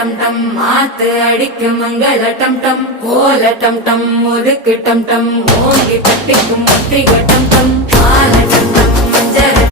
டம் டம் மாத்து அடிக்கும் மங்கள டம் டம் ஓல டம் டம் முறுக்கு டம் டம் ஓங்கி பட்டிக்கும் முத்திக டம் டம்